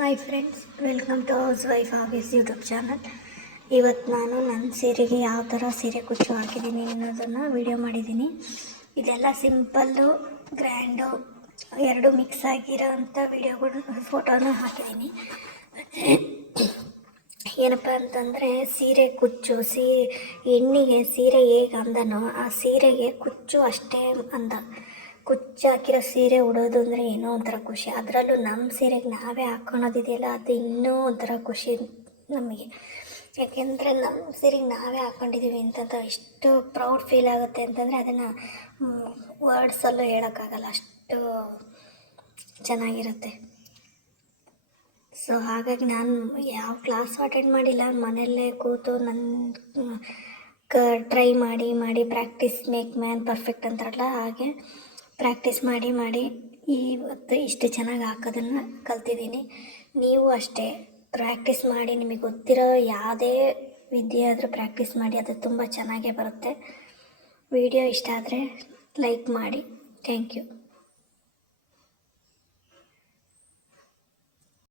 Hi friends, welcome to housewife office YouTube channel. ಇವತ್ತು ನಾನು ನನ್ನ ಸೀರೆಗೆ ಯಾವ ಥರ ಸೀರೆ ಕುಚ್ಚು ಹಾಕಿದ್ದೀನಿ ಅನ್ನೋದನ್ನು ವಿಡಿಯೋ ಮಾಡಿದ್ದೀನಿ. ಇದೆಲ್ಲ ಸಿಂಪಲ್ಲು, ಗ್ರ್ಯಾಂಡು ಎರಡು ಮಿಕ್ಸ್ ಆಗಿರೋ ಅಂಥ ವಿಡಿಯೋಗಳು, ಫೋಟೋನ ಹಾಕಿದ್ದೀನಿ. ಏನಪ್ಪ ಅಂತಂದರೆ, ಸೀರೆ ಕುಚ್ಚು, ಹೆಣ್ಣಿಗೆ ಸೀರೆ ಹೇಗೆ ಅಂದನೋ ಆ ಸೀರೆಗೆ ಕುಚ್ಚು ಅಷ್ಟೇ ಅಂದ. ಕುಚ್ಚು ಹಾಕಿರೋ ಸೀರೆ ಉಡೋದು ಅಂದರೆ ಏನೋ ಒಂಥರ ಖುಷಿ. ಅದರಲ್ಲೂ ನಮ್ಮ ಸೀರೆಗೆ ನಾವೇ ಹಾಕ್ಕೊಳೋದಿದೆಯಲ್ಲ, ಅದು ಇನ್ನೂ ಒಂಥರ ಖುಷಿ ನಮಗೆ. ಯಾಕೆಂದರೆ ನಮ್ಮ ಸೀರೆಗೆ ನಾವೇ ಹಾಕ್ಕೊಂಡಿದ್ದೀವಿ ಅಂತ ಎಷ್ಟು ಪ್ರೌಡ್ ಫೀಲ್ ಆಗುತ್ತೆ ಅಂತಂದರೆ ಅದನ್ನು ವರ್ಡ್ಸಲ್ಲೂ ಹೇಳೋಕ್ಕಾಗಲ್ಲ, ಅಷ್ಟು ಚೆನ್ನಾಗಿರುತ್ತೆ. ಸೊ ಹಾಗಾಗಿ ನಾನು ಯಾವ ಕ್ಲಾಸ್ ಅಟೆಂಡ್ ಮಾಡಿಲ್ಲ, ಮನೆಯಲ್ಲೇ ಕೂತು ಟ್ರೈ ಮಾಡಿ ಪ್ರಾಕ್ಟೀಸ್ ಮೇಕ್ ಮ್ಯಾನ್ ಪರ್ಫೆಕ್ಟ್ ಅಂತಾರಲ್ಲ, ಹಾಗೆ ಪ್ರಾಕ್ಟೀಸ್ ಮಾಡಿ ಇವತ್ತು ಇಷ್ಟು ಚೆನ್ನಾಗಿ ಹಾಕೋದನ್ನು ಕಲ್ತಿದ್ದೀನಿ. ನೀವು ಅಷ್ಟೇ ಪ್ರಾಕ್ಟೀಸ್ ಮಾಡಿ, ನಿಮಗೆ ಗೊತ್ತಿರೋ ಯಾವುದೇ ವಿದ್ಯೆ ಆದರೂ ಪ್ರಾಕ್ಟೀಸ್ ಮಾಡಿ, ಅದು ತುಂಬ ಚೆನ್ನಾಗೇ ಬರುತ್ತೆ. ವಿಡಿಯೋ ಇಷ್ಟ ಆದರೆ ಲೈಕ್ ಮಾಡಿ. Thank you.